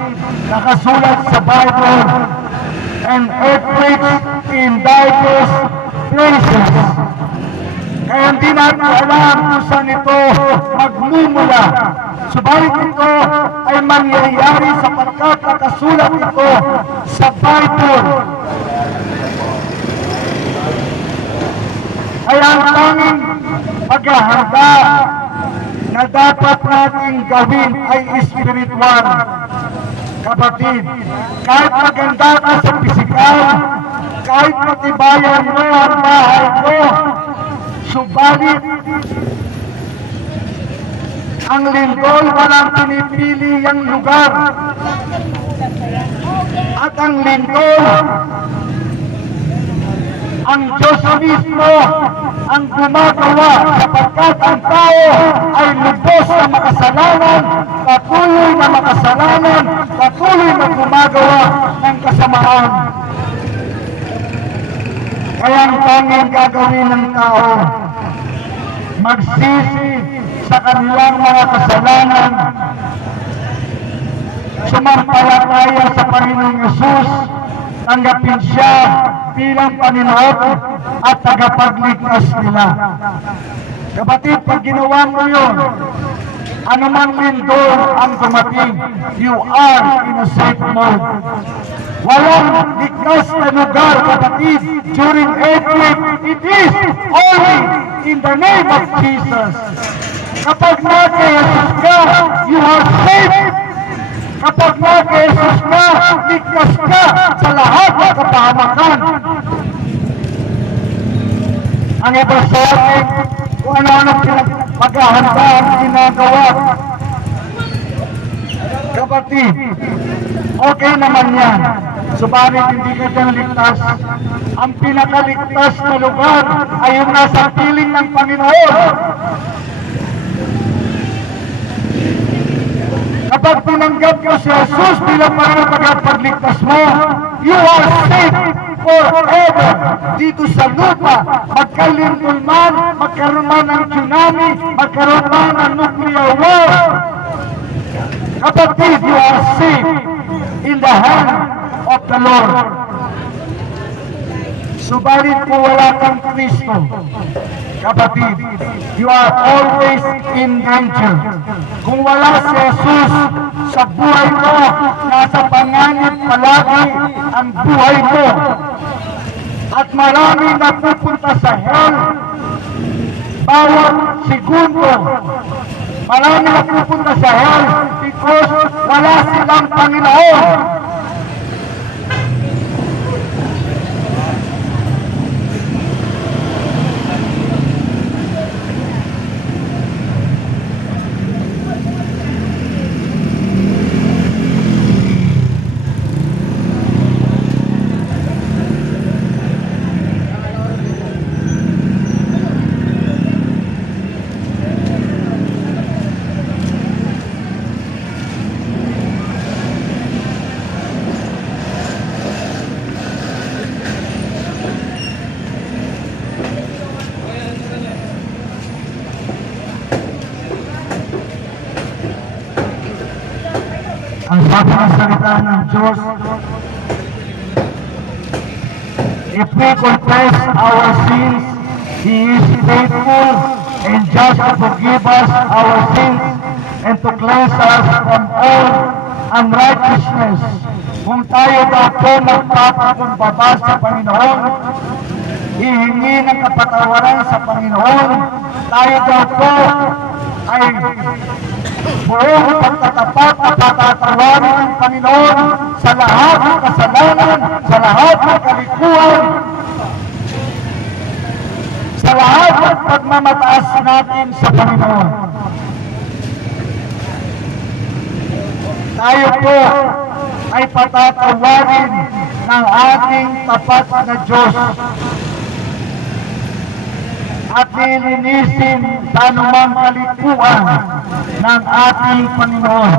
nakasulat sa Bible, and earthquakes in diverse places. Kaya hindi natin alam kung saan ito magmumula. Subalit ito ay mangyayari sapagkat nakasulat ito sa Bible. Kaya ang tanging paghahanda na dapat nating gawin ay spiritual. Kapatid, kahit maganda ka sa pisikal, kahit matibayan mo ang bahay mo, subalit ang lindol walang pinipili ang lugar. At ang lindol, ang Diyos mismo ang gumagawa sapagkat ang tao ay lubos na makasalanan, patuloy na makasalanan, patuloy na gumagawa ng kasamaan. Kaya ang tanging gagawin ng tao, magsisi sa kanilang mga kasalanan, sumampalataya sa Panginoong Yesus, tanggapin siya bilang Panginoon at tagapagligtas nila. Kapatid, pag ginawa mo yun, anumang lindol ang dumating, you are in a safe mode. Walang ligtas na lugar, kapatid, during earthquake. It is only in the name of Jesus. Kapag nag-Jesus ka, you are safe. Kapag nag-Jesus ka, ligtas ka sa lahat ng kapahamakan. Ang iba sa atin, kung ano-anong paghahanda ang ginagawa. Kapatid, okay naman yan. Subalit hindi ka dyan ligtas. Ang pinakaligtas na lugar ay yung nasa piling ng Panginoon. Kapag tinanggap mo si Jesus bilang Panginoon tagapagligtas mo, you are safe forever dito sa lupa. Magkalindol man, magkaroon man ng tsunami, magkaroon man ng nuclear war. Kapatid, you are safe in the hand of the Lord. Subalit kung wala kang Kristo, kapatid, you are always in danger. Kung wala si Jesus sa buhay mo, nasa panganib palagi ang buhay mo. At marami na pupunta sa hell bawat segundo. Marami na pupunta sa hell because wala silang Panginoon. Ang sabi ng salita ng Diyos, if we confess our sins, He is faithful and just to forgive us our sins and to cleanse us from all unrighteousness. Kung tayo daw po magpapakumbaba sa Panginoon, hihingi ng kapatawaran sa Panginoon, tayo daw po ay buong pagtatapat na patatawarin ng Panginoon sa lahat ng kasalanan, sa lahat ng kalikuan, sa lahat ng pagmamataas natin sa Panginoon. Tayo po ay patatawarin ng ating tapat na Diyos at nilinisin sa anumang kalikuan ng ating Panginoon.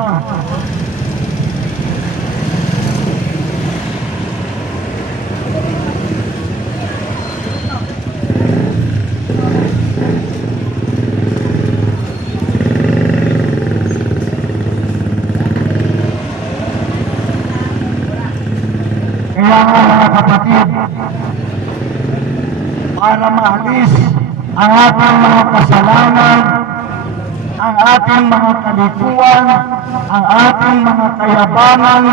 Kaya nga mga kapatid, para maalis ang ating mga kasalanan, ang ating mga kalikuan, ang ating mga kayabangan,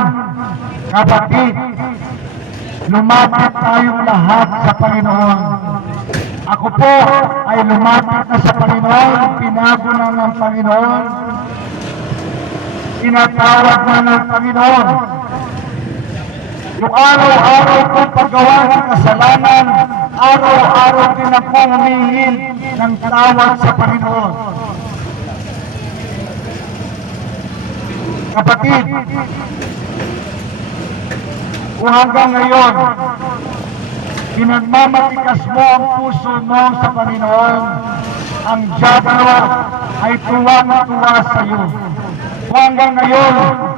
kapatid, lumapit tayong lahat sa Panginoon. Ako po ay lumapit na sa Panginoon, pinago na ng Panginoon, tinatawag na ng Panginoon. Yung araw-araw kong paggawa ng kasalanan, araw-araw din akong humihingi ng tawad sa Panginoon. Kapatid, kung hanggang ngayon, pinagmamatikas mo ang puso mo sa Panginoon, ang Diablo ay tuwang-tuwa sa iyo. Kung hanggang ngayon,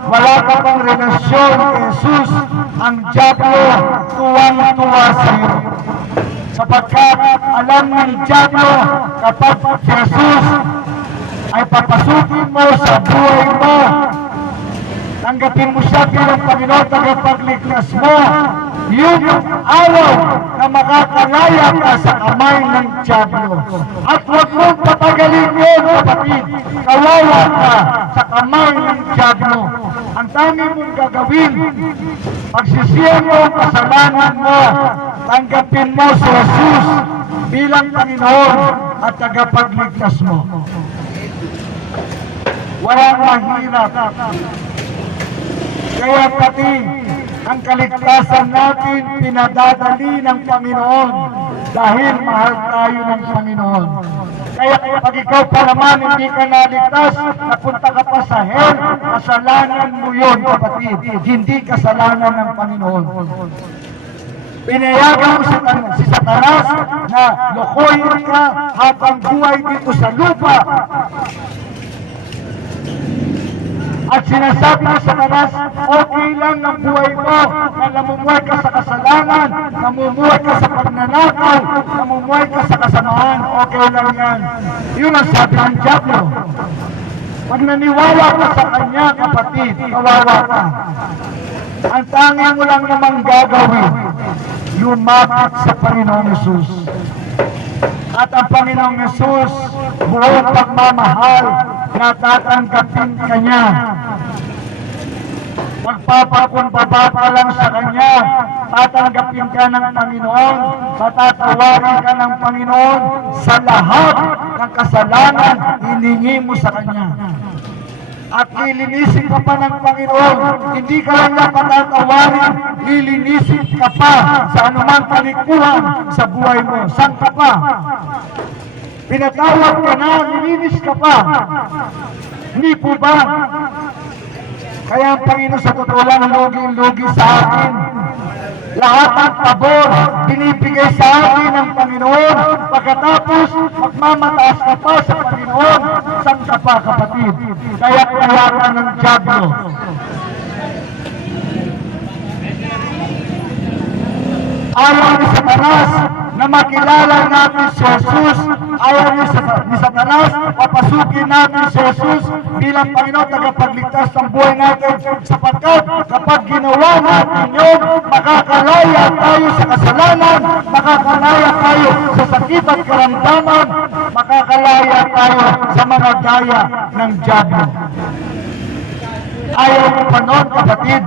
wala ka pang relasyon kay Jesus, ang Diablo tuwang-tuwa sa iyo. Sapagkat alam ng Diablo, kapag si Jesus ay papasukin mo sa buhay mo, tanggapin mo siya bilang Panginoon, tagapagligtas mo, yun yung araw na makakalaya ka sa kamay ng Diablo. At huwag mong patagalin yun, kapatid. Kawawa ka sa kamay ng Diablo. Ang dami mong gagawin, pagsisiyan mo ang kasalanan mo, tanggapin mo si Jesus bilang Panginoon at tagapagligtas mo. Walang mahirap. Kaya pati ang kaligtasan natin pinadadali ng Panginoon dahil mahal tayo ng Panginoon. Kaya pag ikaw pa naman hindi ka naligtas, napunta ka pa sa hell, kasalanan mo yun, kapatid. Hindi kasalanan ng Panginoon. Pinayagan mo si Satanas na lokohin ka habang buhay dito sa lupa. At sinasabi mo sa Satanas, okay lang ang buhay mo na namumuhay ka sa kasalanan, namumuhay ka sa pagnanakaw, namumuhay ka sa kasamaan, okay lang yan. Yun ang sabi ng Diablo. Pag naniwala ka sa kanya, kapatid, kawawa ka. Ang tangi mo lang namang gagawin, lumapit sa Panginoong Hesus. At ang Panginoong Hesus, buong pagmamahal, natatanggapin ka niya. Magpapakumbaba ka lang sa Kanya, tatanggapin ka ng Panginoon, patatawarin ka ng Panginoon sa lahat ng kasalanan, hiningi mo sa Kanya. At lilinisin ka pa ng Panginoon, hindi ka lang na patatawarin, lilinisin ka pa sa anumang kalikuhan sa buhay mo. Saan ka pa? Pinatawag ka na, nilinis ka pa. Hindi po ba? Kaya ang Panginoon sa totoo lang, lugi-lugi sa atin. Lahat ng pabor, binibigay sa atin ng Panginoon. Pagkatapos, magmamataas ka pa sa Panginoon. Saan ka pa, kapatid? Kaya ka ng Diablo. Ayaw ni Satanas na makilala natin si Jesus. Ayaw ni Satanas, papasukin natin si Jesus bilang Panginoon tagapagligtas ng buhay natin. Sapagkat kapag ginawa natin yun, makakalaya tayo sa kasalanan, makakalaya tayo sa sakit at karamdaman, makakalaya tayo sa mga daya ng dyablo. Ayaw mo pa noon, kapatid.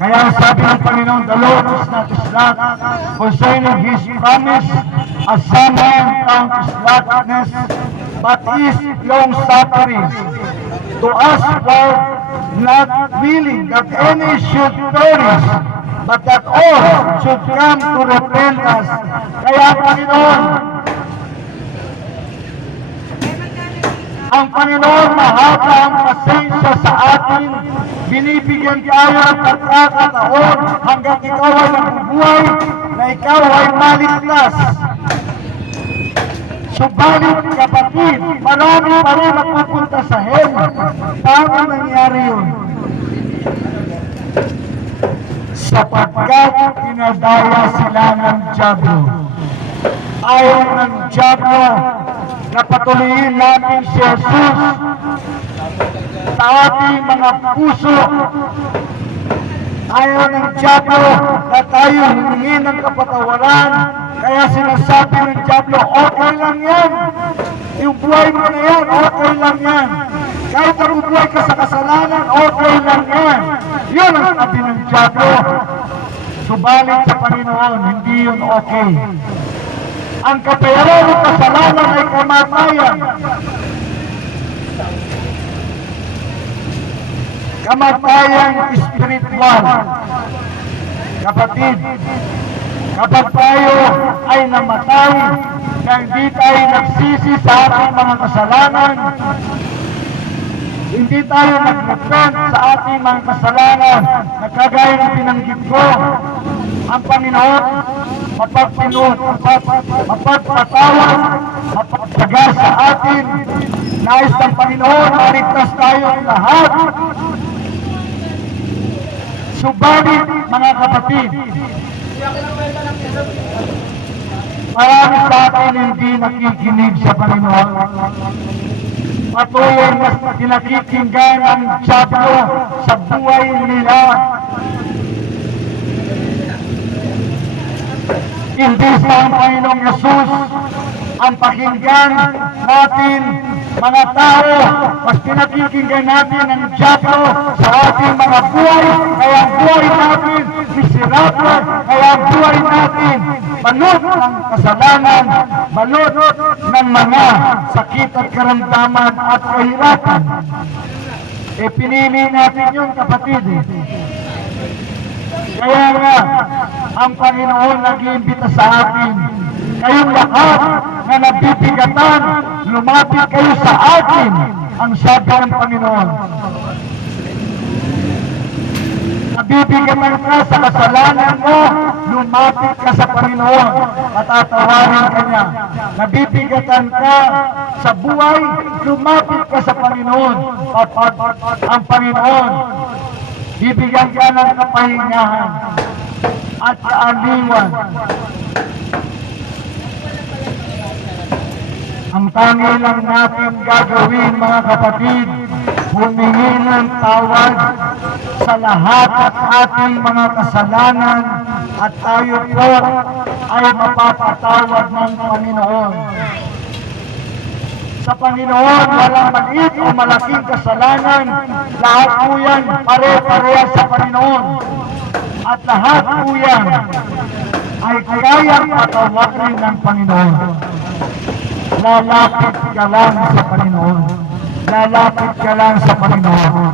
Kaya sabi ng Panginoon, the Lord is not slack concerning His promise, as some men count slackness, but is long-suffering to us, for not willing that any should perish, but that all should come to repentance. Kaya Panginoon, ang Panginoon mahaba ang pasensya sa atin. Binibigyan tayo ng pagkakataon hanggang ikaw ay nabubuhay na ikaw ay maligtas. Subalit kapatid, marami pa rin napupunta sa hell. Paano nangyari yun? Sapagkat pinadaya sila ng dyablo. Ayaw ng dyablo na patuloyin natin si Jesus sa ating mga puso. Ayaw ng dyablo na tayo humingi ng kapatawaran. Kaya sinasabi ng dyablo, okay lang yan. Yung buhay mo na yan, okay lang yan. Kahit nabubuhay ka sa kasalanan, okay lang yan. Yun ang sabi ng dyablo. Subalit sa Panginoon, hindi yun okay. Ang kapayaran ng kasalanan ay kamatayan. Kamatayan espiritual. Kapatid, kapag tayo ay namatay na hindi tayo nagsisi sa ating mga kasalanan, hindi tayo nag-repent sa ating mga kasalanan, na kagaya ng binanggit ko, ang Panginoon mapagpatawad, mapagsaga sa atin. Nais ng Panginoon, maligtas tayong lahat. Subalit, mga kapatid, marami sa atin hindi nakikinig sa Panginoon. Patuloy mas pinakikinggan ang dyablo sa buhay nila. Hindi sa ang Panginoong Jesus ang pakinggan natin, mga tao, mas pinakikinggan natin ang dyablo sa ating mga buhay. Kaya ang buhay natin miserable, kaya ang buhay natin balot ng kasalanan, balot ng mga sakit at karamdaman at kahirapan. Pinili natin yun, kapatid. Kaya nga, ang Panginoon nag-iimbita sa atin, kayong lahat na nabibigatan, lumapit kayo sa atin, ang sabi ng Panginoon. Nabibigatan ka sa kasalanan mo, lumapit ka sa Panginoon, patatawarin ka niya. Nabibigatan ka sa buhay, lumapit ka sa Panginoon. Ang Panginoon, bibigyan ka ng kapahingahan at kaaliwan. Ang tangi lang natin gagawin, mga kapatid, humingi ng tawad sa lahat at ating mga kasalanan, at tayo po ay mapapatawad ng Panginoon. Sa Panginoon, walang maliit o malaking kasalanan. Lahat po yan pare-parehas sa Panginoon. At lahat po yan ay kayang patawarin ng Panginoon. Lalapit ka lang sa Panginoon. Lalapit ka lang sa Panginoon.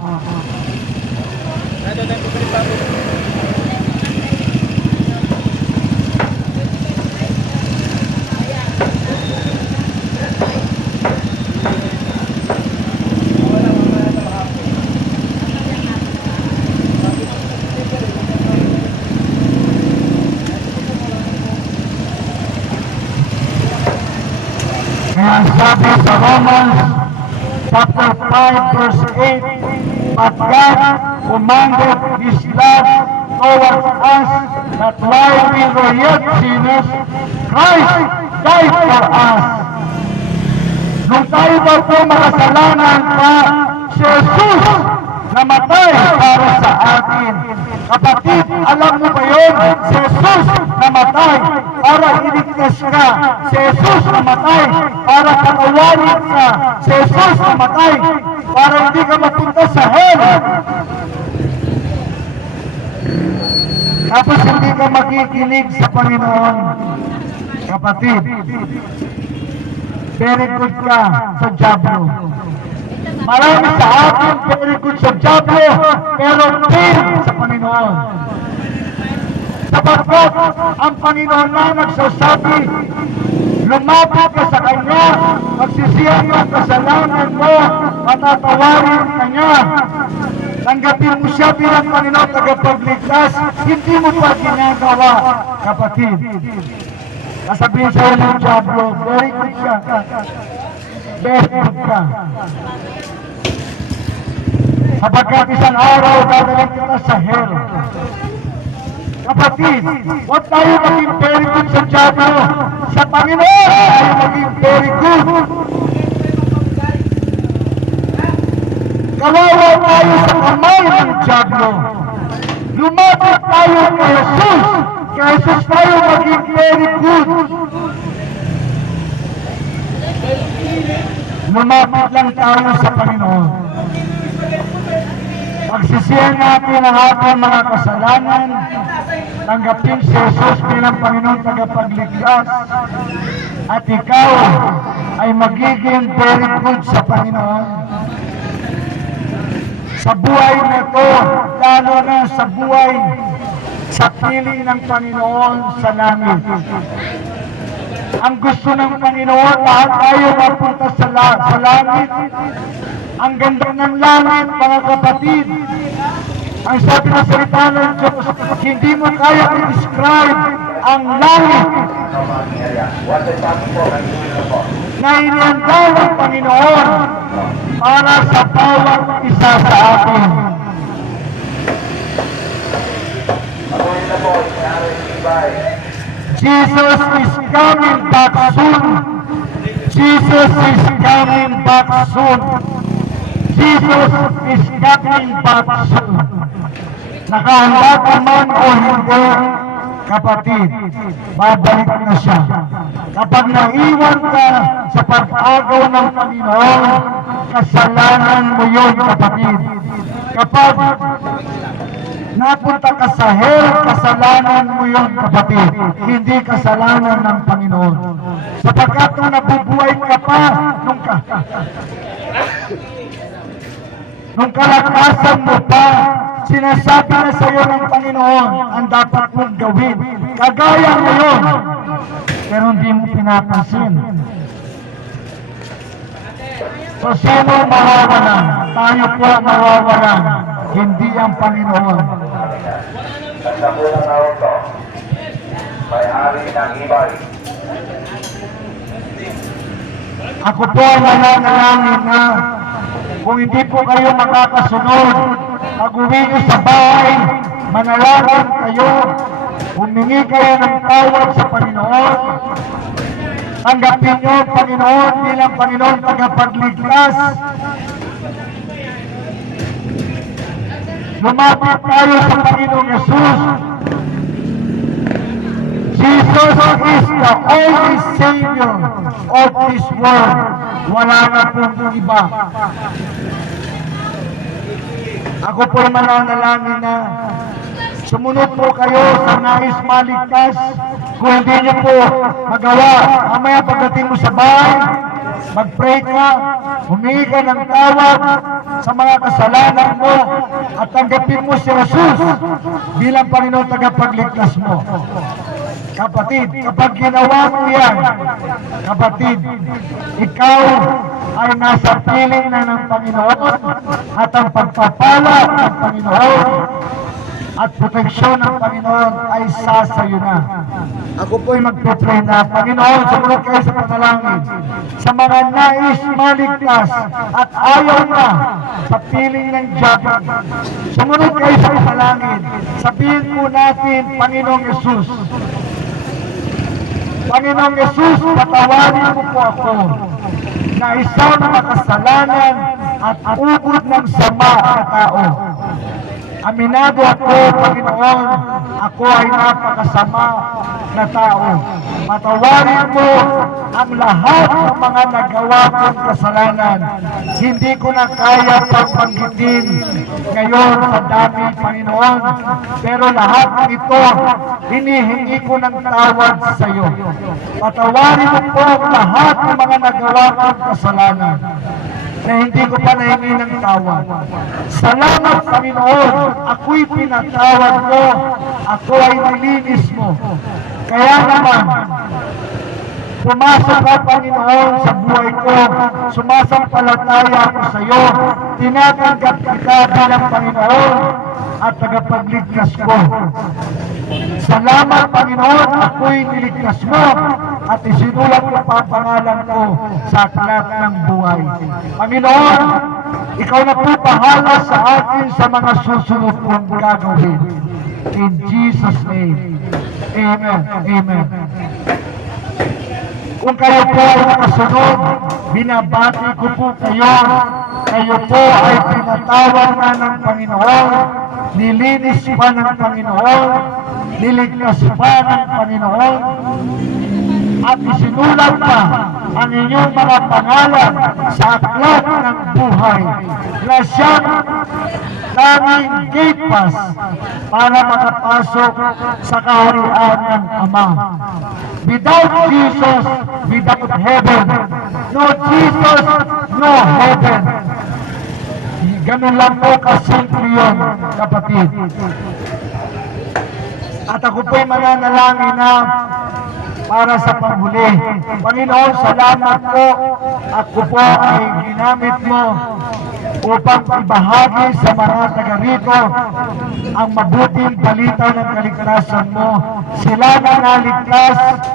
Kaya sabi sa Romans chapter 5 verse 8, but God commanded His love towards us, that while we were yet sinners, Christ died for us. Nung tayo ba po makasalanan pa, si Jesus namatay para sa atin. Kapatid, alam mo ba yun? Si Jesus namatay para iligtas ka. Si Jesus namatay para patawarin ka. Si Jesus namatay para hindi ka mapunta sa hell. Tapos hindi ka makikinig sa Panginoon. Kapatid, very good ka sa Diablo. Marami sa atin very good sa Diablo, pero fail sa Panginoon. Sapagkat ang Panginoon na nagsasabi, lumapit ka sa Kanya, magsisiyan ang kasalanan mo, matatawarin ka niya. Tanggapin mo siya bilang Panginoon tagapagligtas, hindi mo pa ginagawa, kapatid. Kasabihin sa'yo ng Diablo, very good ka. Very good ka. Sapagkat isang araw dadalhin kita sa hell. Kapatid, huwag tayo maging very good sa Diablo. Sa Panginoon tayo maging very good. Kawawa tayo sa kamay ng Diablo. Lumapit tayo kay Jesus. Kay Jesus tayo maging very good. Lumapit lang tayo sa Panginoon. Pagsisiyan natin ang ating mga kasalanan, tanggapin si Jesus bilang Panginoon tagapagligtas, at ikaw ay magiging very good sa Panginoon. Sa buhay na ito, lalo na sa buhay sa piling ng Panginoon sa langit. Ang gusto ng Panginoon, lahat tayo mapunta sa langit. Ang ganda ng langit, mga kapatid. Ang sabi ng salita ng Diyos, hindi mo kaya i-describe ang langit na inihanda ng Panginoon para sa bawat isa sa atin. Jesus is coming back soon. Jesus is coming back soon. Jesus is coming back soon. Nakahanda ka man o hindi, kapatid, babalik na siya. Kapag naiwan ka sa pag-agaw ng Panginoon, kasalanan mo yun, kapatid. Kapag napunta ka sa hell, kasalanan mo yun, kapatid. Hindi kasalanan ng Panginoon. Sapagkat nung nabubuhay ka pa, nung kalakasan mo pa, sinasabi na sa iyo ng Panginoon ang dapat mong gawin. Kagaya ngayon, pero hindi mo pinapansin. So sino mawawalan? Tayo po mawawalan, hindi ang Panginoon. Sa unang araw to, may-ari ng ibay. Ako po ay nananalangin na kung hindi po kayo makakasunod, pag-uwi nyo sa bahay, manalangin kayo, humingi kayo ng tawad sa Panginoon, tanggapin nyo ang Panginoon bilang Panginoon tagapagligtas. Lumapit tayo sa Panginoong Jesus. Jesus is the only Savior of this world. Wala na pong iba. Ako po mananalangin na sumunod po kayo sa nais maligtas. Kung hindi niyo po magawa, mamaya pagdating mo sa bahay, mag-pray ka, humingi ka ng tawad sa mga kasalanan mo at tanggapin mo si Jesus bilang Panginoon tagapagligtas mo. Kapatid, kapag ginawa mo yan, kapatid, ikaw ay nasa piling na ng Panginoon at ang pagpapala ng Panginoon at proteksyon ng Panginoon ay sasayo na. Ako po'y magpe-pray na, Panginoon, sumunod kayo sa panalangin sa mga nais maligtas at ayaw na sa piling ng Diyan. Sumunod kayo sa panalangin. Sabihin po natin, Panginoong Yesus, Panginoong Yesus, patawarin mo po ako na isang makasalanan at ubod ng sama na tao. Aminado ako, Panginoon, ako ay napakasama na tao. Patawarin mo ang lahat ng mga nagawa kong kasalanan. Hindi ko na kaya pagbanggitin ngayon sa dami, Panginoon. Pero lahat ng ito, hinihingi ko ng tawad sa iyo. Patawarin mo po ang lahat ng mga nagawa kong kasalanan na hindi ko pa nahingi ng tawad. Salamat, Panginoon, ako'y pinatawad mo, ako ay nilinis mo. Kaya naman, pumasok ka, Panginoon, sa buhay ko, sumasampalataya ako sa iyo, tinatanggap kita bilang Panginoon at tagapagligtas ko. Salamat, Panginoon, ako'y niligtas mo at isinulat mo pa ang pangalan ko sa aklat ng buhay. Panginoon, ikaw na po bahala sa akin sa mga susunod kong gagawin. In Jesus' name, Amen. Amen. Kung kayo po ay nakasunod, binabati ko po kayo. Kayo po ay pinatawag na ng Panginoon, nilinis pa ng Panginoon, niligtas pa ng Panginoon, at isinulat pa ang inyong mga pangalan sa aklat ng buhay na siyang tanging gate pass para makapasok sa kaharian ng Ama. Without Jesus, without heaven. No Jesus, no heaven. Ganun lang po kasimple yun, kapatid. At ako po'y mananalangin na para sa panghuli. Panginoon, salamat po. Ako po ay ginamit mo upang ibahagi sa mga taga rito ang mabuting balita ng kaligtasan mo. Sila na naligtas